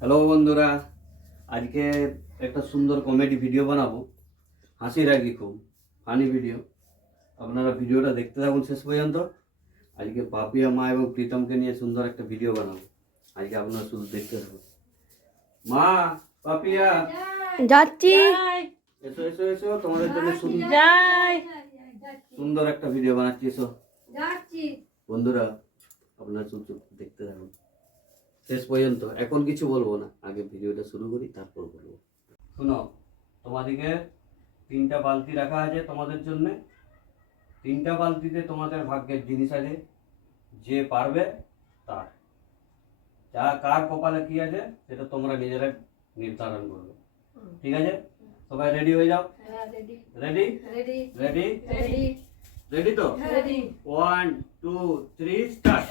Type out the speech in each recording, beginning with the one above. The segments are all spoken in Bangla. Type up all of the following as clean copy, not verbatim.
হ্যালো বন্ধুরা, আজকে একটা সুন্দর কমেডি ভিডিও বানাবো। হাসি রাখি, খুব ফানি ভিডিও। আপনারা ভিডিওটা দেখতে থাকুন শেষ পর্যন্ত। আজকে পাপিয়া মা এবং প্রীতমকে নিয়ে সুন্দর একটা ভিডিও বানাবো। আজকে আপনারা শুধু দেখতে থাকুন। মা, পাপিয়া যাচ্ছি। এসো এসো এসো, তোমাদের জন্য সুন্দর একটা ভিডিও বানাচ্ছি। এসো বন্ধুরা, আপনারা শুধু দেখতে থাকুন শেষ পর্যন্ত। এখন কিছু বলবো না, আগে ভিডিওটা শুরু করি, তারপর বলবো। শোনো, তোমাদেরকে 3টা বালতি রাখা আছে তোমাদের জন্য। 3টা বালতিতে তোমাদের ভাগ্যের জিনিস আছে। যে পারবে তার, যা কার কপালে কি আছে সেটা তোমরা নিজেরা নির্ধারণ করবে। ঠিক আছে? সবাই রেডি হয়ে যাও। রেডি রেডি রেডি তো? 1 2 3 স্টার্ট।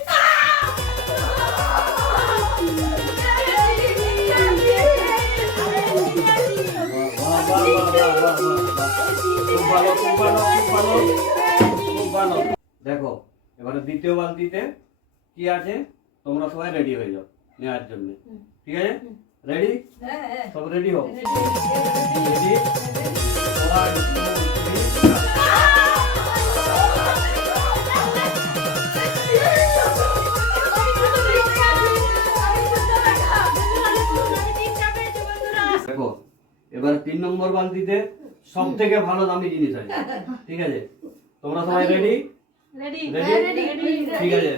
দেখো, এবারে দ্বিতীয় বালতিতে কি আছে তোমরা সবাই রেডি হয়ে যাও নেওয়ার জন্য। ঠিক আছে? রেডি? সব রেডি হও। রেডি? 1 2 3 দেখো, এবারে 3 নম্বর বালতিতে সব থেকে ভালো দামি জিনিস আছে। ঠিক আছে? তোমরা সবাই রেডি? রেডি? ঠিক আছে,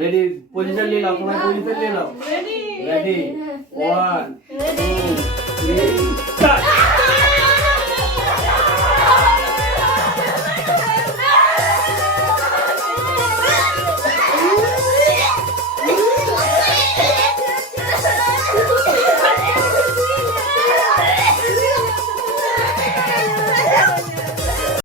রেডি। পজিশন নিয়ে নাও, সবাই পজিশন নিয়ে নাও। রেডি? 1 2 3 স্টার্ট।